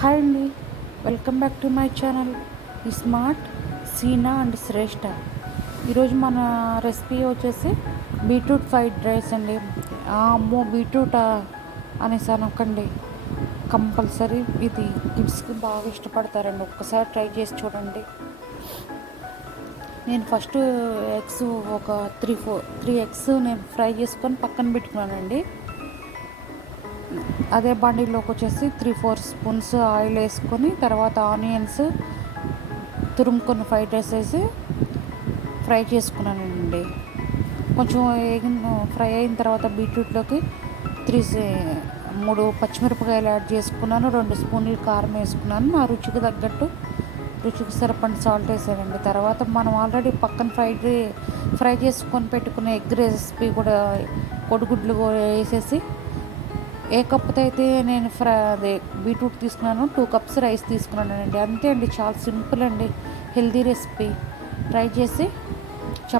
Hi అండి welcome back to my channel smart Seena and Shreshta ఈరోజు మన recipe వచ్చేసి బీట్రూట్ ఫ్రైడ్ రైస్ అండి. ఆ, అమ్మో బీట్రూట్ అనేసి అనకండి. కంపల్సరీ ఇది కిడ్స్కి బాగా ఇష్టపడతారండి. ఒక్కసారి ట్రై చేసి చూడండి. నేను ఫస్ట్ ఎగ్స్ ఒక త్రీ ఫోర్ త్రీ ఎగ్స్ నేను ఫ్రై చేసుకొని పక్కన పెట్టుకున్నానండి. అదే బండిలోకి వచ్చేసి త్రీ ఫోర్ స్పూన్స్ ఆయిల్ వేసుకొని తర్వాత ఆనియన్స్ తురుముకొని ఫ్రైడ్ రైస్ వేసి ఫ్రై చేసుకున్నానండి. కొంచెం వేగిన ఫ్రై అయిన తర్వాత బీట్రూట్లోకి త్రీ మూడు పచ్చిమిరపకాయలు యాడ్ చేసుకున్నాను రెండు స్పూన్లు కారం వేసుకున్నాను. నా రుచికి తగ్గట్టు రుచికి సరిపడి సాల్ట్ వేసానండి. తర్వాత మనం ఆల్రెడీ పక్కన ఫ్రైడ్ ఫ్రై చేసుకొని పెట్టుకున్న ఎగ్ రెసిపీ కూడా కొడిగుడ్లు కూడా వేసేసి ఏ కప్పుతో అయితే నేను ఫ్రై అదే బీట్రూట్ తీసుకున్నాను టూ కప్స్ రైస్ తీసుకున్నానండి. అంతే అండి చాలా సింపుల్ అండి హెల్దీ రెసిపీ. ట్రై చేసి